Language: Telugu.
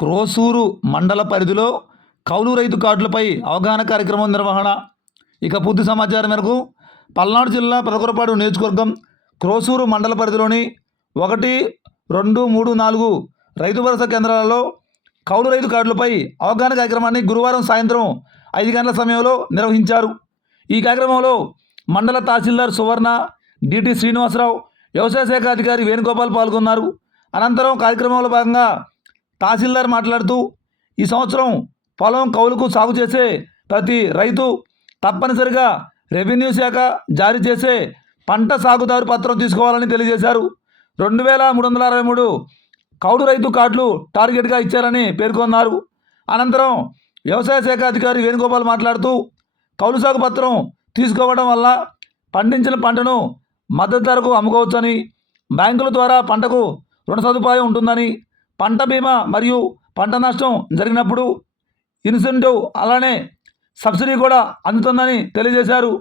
క్రోసూరు మండల పరిధిలో కౌలు రైతు కార్డులపై అవగాహన కార్యక్రమం నిర్వహణ. ఇక పూర్తి సమాచారం మేరకు పల్నాడు జిల్లా పెదకురపాడు నియోజకవర్గం క్రోసూరు మండల పరిధిలోని ఒకటి రెండు మూడు నాలుగు రైతు భరోసా కేంద్రాలలో కౌలు రైతు కార్డులపై అవగాహన కార్యక్రమాన్ని గురువారం సాయంత్రం ఐదు గంటల సమయంలో నిర్వహించారు. ఈ కార్యక్రమంలో మండల తహసీల్దార్ సువర్ణ డిటి శ్రీనివాసరావు వ్యవసాయ శాఖ అధికారి వేణుగోపాల్ పాల్గొన్నారు. అనంతరం కార్యక్రమంలో భాగంగా తహసీల్దార్ మాట్లాడుతూ ఈ సంవత్సరం పొలం కౌలుకు సాగు చేసే ప్రతి రైతు తప్పనిసరిగా రెవెన్యూ శాఖ జారీ చేసే పంట సాగుదారు పత్రం తీసుకోవాలని తెలియజేశారు. రెండు వేల మూడు వందల అరవై మూడు కౌలు రైతు కార్డులు టార్గెట్గా ఇచ్చారని పేర్కొన్నారు. అనంతరం వ్యవసాయ శాఖ అధికారి వేణుగోపాల్ మాట్లాడుతూ కౌలు సాగు పత్రం తీసుకోవడం వల్ల పండించిన పంటను మద్దతు ధరకు అమ్ముకోవచ్చని బ్యాంకుల ద్వారా పంటకు రుణ సదుపాయం ఉంటుందని పంట బీమా మరియు పంట నష్టం జరిగినప్పుడు ఇన్సెంటివ్ అలానే సబ్సిడీ కూడా అందుతుందని తెలియజేశారు.